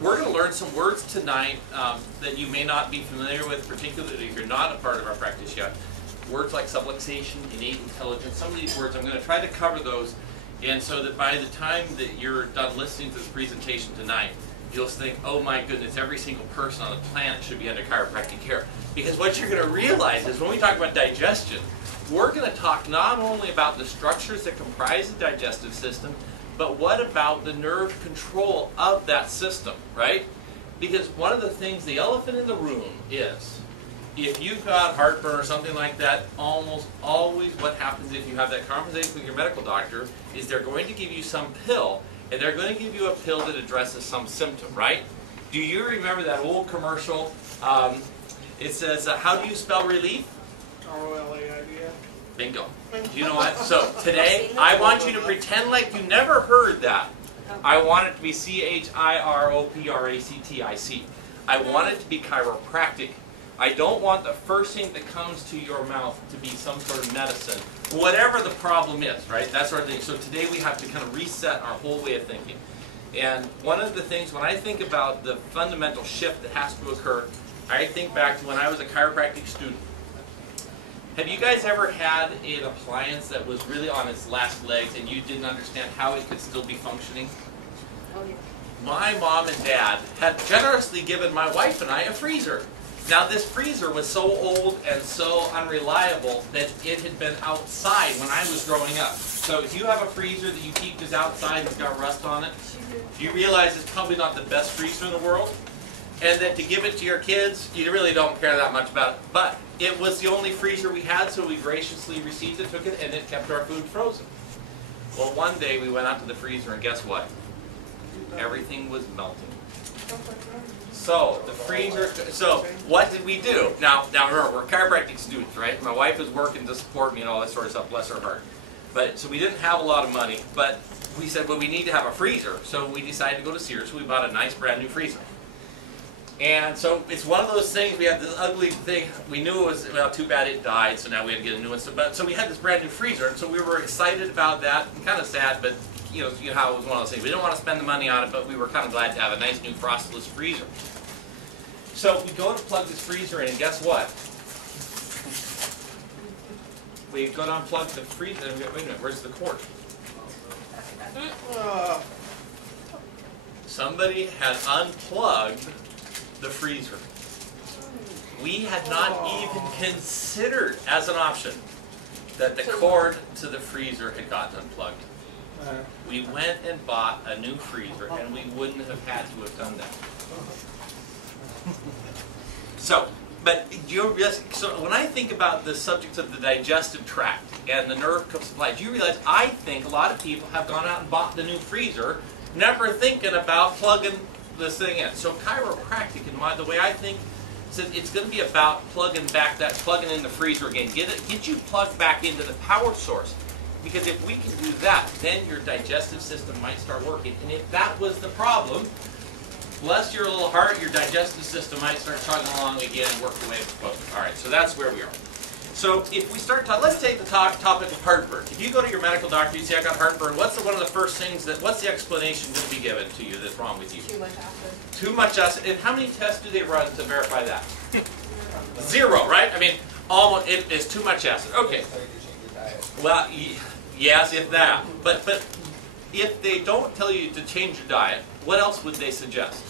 We're going to learn some words tonight that you may not be familiar with, particularly if you're not a part of our practice yet. Words like subluxation, innate intelligence, some of these words, I'm going to try to cover those, and so that by the time that you're done listening to this presentation tonight, you'll think, oh my goodness, every single person on the planet should be under chiropractic care. Because what you're going to realize is when we talk about digestion, we're going to talk not only about the structures that comprise the digestive system, but what about the nerve control of that system, right? Because one of the things, the elephant in the room is, if you've got heartburn or something like that, almost always what happens if you have that conversation with your medical doctor is they're going to give you some pill, and they're going to give you a pill that addresses some symptom, right? Do you remember that old commercial? It says, how do you spell relief? R-O-L-A-I-D-F. Bingo. You know what? So today, I want you to pretend like you never heard that. I want it to be C-H-I-R-O-P-R-A-C-T-I-C. I want it to be chiropractic. I don't want the first thing that comes to your mouth to be some sort of medicine, whatever the problem is, right? That sort of thing. So today we have to kind of reset our whole way of thinking. And one of the things, when I think about the fundamental shift that has to occur, I think back to when I was a chiropractic student. Have you guys ever had an appliance that was really on its last legs and you didn't understand how it could still be functioning? Oh, yeah. My mom and dad had generously given my wife and I a freezer. Now this freezer was so old and so unreliable that it had been outside when I was growing up. So if you have a freezer that you keep just outside and it's got rust on it, do you realize it's probably not the best freezer in the world? And that to give it to your kids, you really don't care that much about it. But it was the only freezer we had, so we graciously received it, took it, and it kept our food frozen. Well, one day we went out to the freezer, and guess what? Everything was melting. So the freezer. So what did we do? Now remember, we're chiropractic students, right? My wife is working to support me and all that sort of stuff. Bless her heart. But so we didn't have a lot of money, but we said, well, we need to have a freezer. So we decided to go to Sears. So we bought a nice brand new freezer. And so it's one of those things, we had this ugly thing, we knew it was, well, too bad it died, so now we had to get a new one. So we had this brand new freezer, and so we were excited about that, and kind of sad, but you know how it was one of those things. We didn't want to spend the money on it, but we were kind of glad to have a nice new frostless freezer. So we go to plug this freezer in, and guess what? We go to unplug the freezer, and we go, wait a minute, where's the cord? Somebody had unplugged the freezer. We had not even considered as an option that the cord to the freezer had gotten unplugged. We went and bought a new freezer, and we wouldn't have had to have done that. So when I think about the subject of the digestive tract and the nerve supply, do you realize I think a lot of people have gone out and bought the new freezer, never thinking about plugging this thing in. So chiropractic, in the way I think, says it's going to be about plugging in the freezer again. Get you plugged back into the power source. Because if we can do that, then your digestive system might start working. And if that was the problem, bless your little heart, your digestive system might start chugging along again and work the way it's supposed to. All right, so that's where we are. So if we start talking, let's take the topic of heartburn. If you go to your medical doctor, you say, I got heartburn, what's one of the first things what's the explanation going to be given to you that's wrong with you? Too much acid. Too much acid. And how many tests do they run to verify that? 0, right? I mean, almost, it is too much acid. Okay. Well, yes, if that. But if they don't tell you to change your diet, what else would they suggest?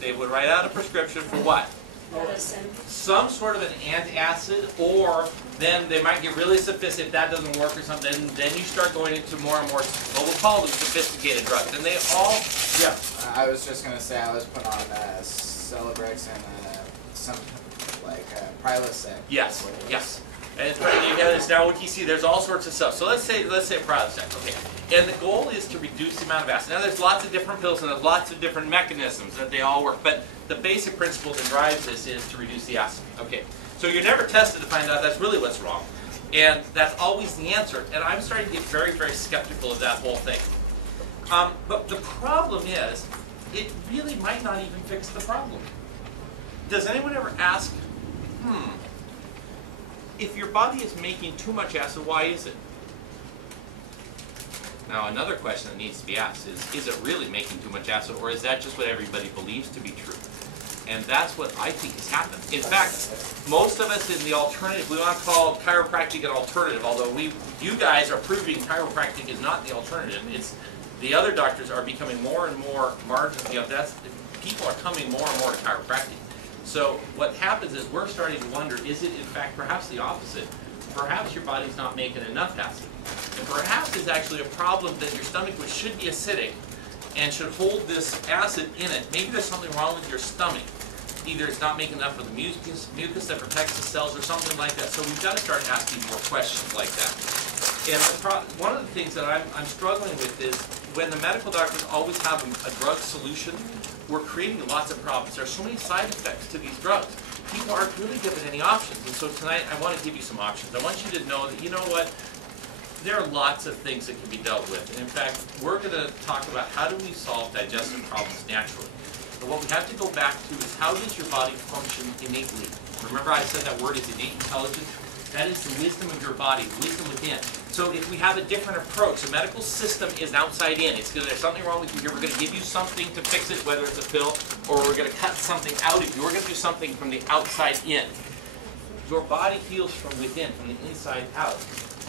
They would write out a prescription for what? Medicine. Some sort of an antacid, or then they might get really sophisticated. If that doesn't work or something, then you start going into more and more what we'll call them sophisticated drugs. And they all, yeah. I was just going to say I was put on Celebrex and some like Prilosec. Yes, yes. And it's now what you see, there's all sorts of stuff. So let's say Prilosec, okay. And the goal is to reduce the amount of acid. Now there's lots of different pills and there's lots of different mechanisms that they all work. But the basic principle that drives this is to reduce the acid. Okay. So you're never tested to find out that's really what's wrong. And that's always the answer. And I'm starting to get very, very skeptical of that whole thing. But the problem is, it really might not even fix the problem. Does anyone ever ask, if your body is making too much acid, why is it? Now another question that needs to be asked is it really making too much acid, or is that just what everybody believes to be true? And that's what I think has happened. In fact, most of us in the alternative, we want to call chiropractic an alternative, although you guys are proving chiropractic is not the alternative. It's the other doctors are becoming more and more marginal. You know, people are coming more and more to chiropractic. So what happens is we're starting to wonder, is it in fact perhaps the opposite? Perhaps your body's not making enough acid. And perhaps it's actually a problem that your stomach, which should be acidic and should hold this acid in it, maybe there's something wrong with your stomach. Either it's not making enough of the mucus that protects the cells or something like that. So we've got to start asking more questions like that. And one of the things that I'm struggling with is when the medical doctors always have a drug solution, we're creating lots of problems. There are so many side effects to these drugs. People aren't really given any options. And so tonight I want to give you some options. I want you to know that, you know what, there are lots of things that can be dealt with. And in fact, we're going to talk about how do we solve digestive problems naturally. But what we have to go back to is how does your body function innately? Remember I said that word is innate intelligence? That is the wisdom of your body, wisdom within. So if we have a different approach, the medical system is outside in. It's because there's something wrong with you here. We're going to give you something to fix it, whether it's a pill or we're going to cut something out of you. We're going to do something from the outside in. Your body heals from within, from the inside out.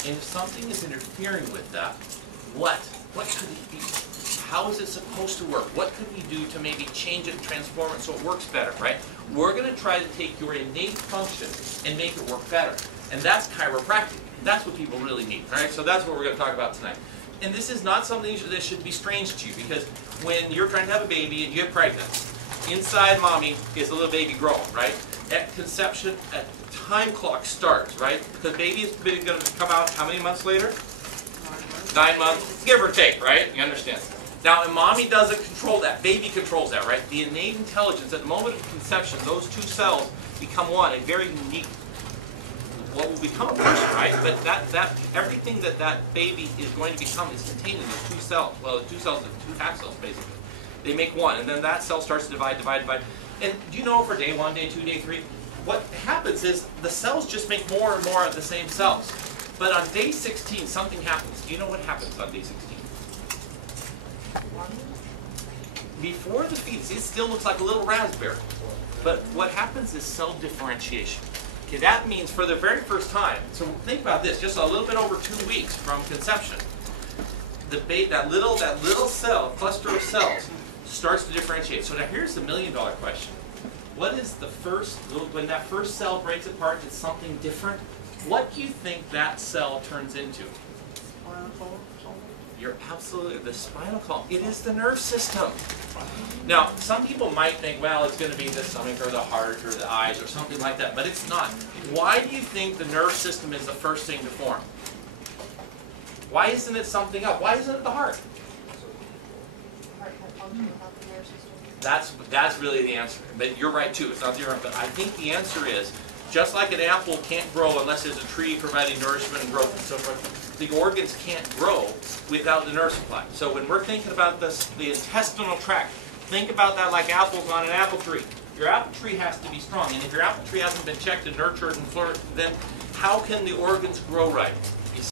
And if something is interfering with that, what could it be? How is it supposed to work? What could we do to maybe change it and transform it so it works better, right? We're going to try to take your innate function and make it work better. And that's chiropractic. That's what people really need, all right? So that's what we're going to talk about tonight. And this is not something that should be strange to you, because when you're trying to have a baby and you get pregnant, inside mommy is a little baby growing, right? At conception, a time clock starts, right? The baby is going to come out how many months later? 9 months, give or take, right? You understand? Now, and mommy doesn't control that. Baby controls that, right? The innate intelligence, at the moment of conception, those two cells become one, a very unique, what will become a person, right? But everything that baby is going to become is contained in those two cells. Well, the two cells, the two half cells, basically. They make one, and then that cell starts to divide. And do you know for day 1, day 2, day 3, what happens is the cells just make more and more of the same cells. But on day 16, something happens. Do you know what happens on day 16? Before the fetus, it still looks like a little raspberry. But what happens is cell differentiation. Okay, that means for the very first time, so think about this, just a little bit over 2 weeks from conception, that little cell, cluster of cells, starts to differentiate. So now here's the million-dollar question. What is the first, when that first cell breaks apart, it's something different, what do you think that cell turns into? You're absolutely, the spinal column. It is the nerve system. Now, some people might think, well, it's going to be the stomach or the heart or the eyes or something like that, but it's not. Why do you think the nerve system is the first thing to form? Why isn't it something else? Why isn't it the heart? That's really the answer. But you're right too. It's not the answer. But I think the answer is, just like an apple can't grow unless there's a tree providing nourishment and growth and so forth, the organs can't grow without the nerve supply. So when we're thinking about the intestinal tract, think about that like apples on an apple tree. Your apple tree has to be strong, and if your apple tree hasn't been checked and nurtured and flourished, then how can the organs grow right?